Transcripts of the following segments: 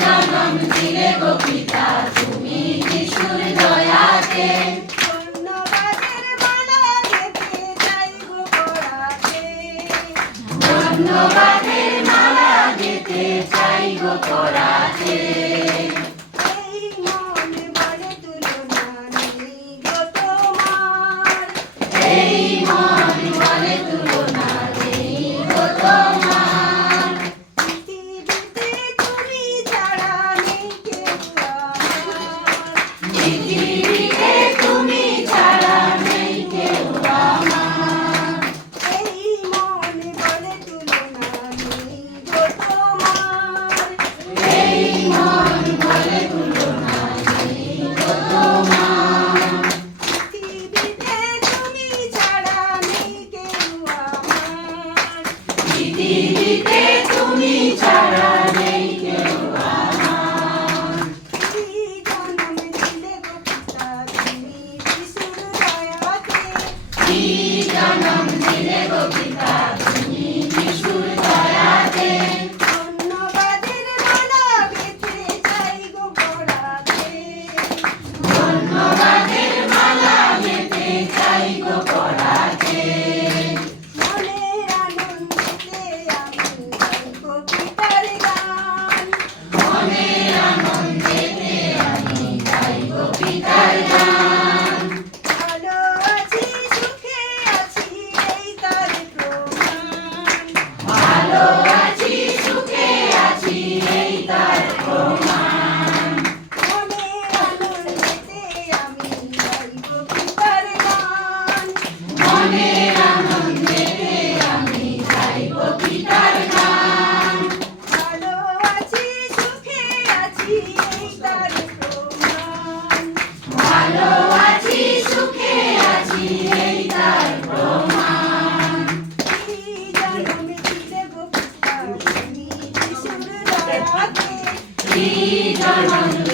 জনম দিলে গো পিতা তুমি যিশুর দয়াতে ধন্যবাদের মালা দিতে চাই গো Thank you. Sita Ram.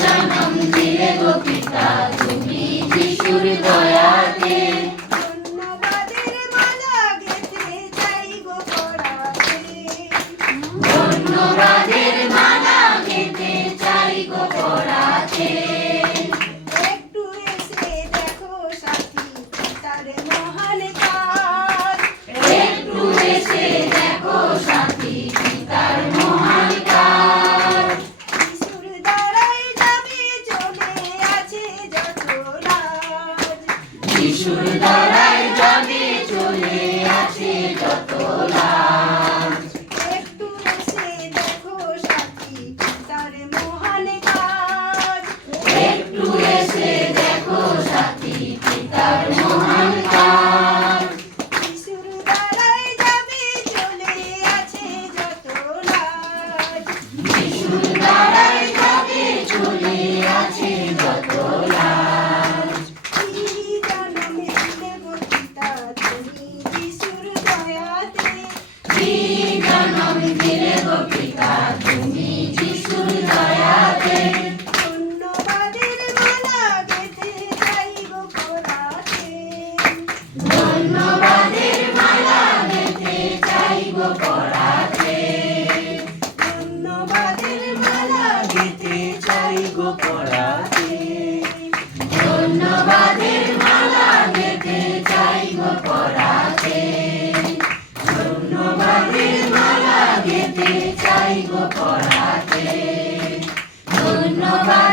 जनम दिले गो पिता ধন্যবাদের মালা গেতে চাই গো পড়াতে একটু এসে দেখো সাথী তার মহান কাজ। একটু এসে দেখো সাথী তার মহান কাজ। শিশুর দ্বারাই যাবে চলে আছে যত রাজ। শিশুর দ্বারাই যাবে চলে Maria. 넘어가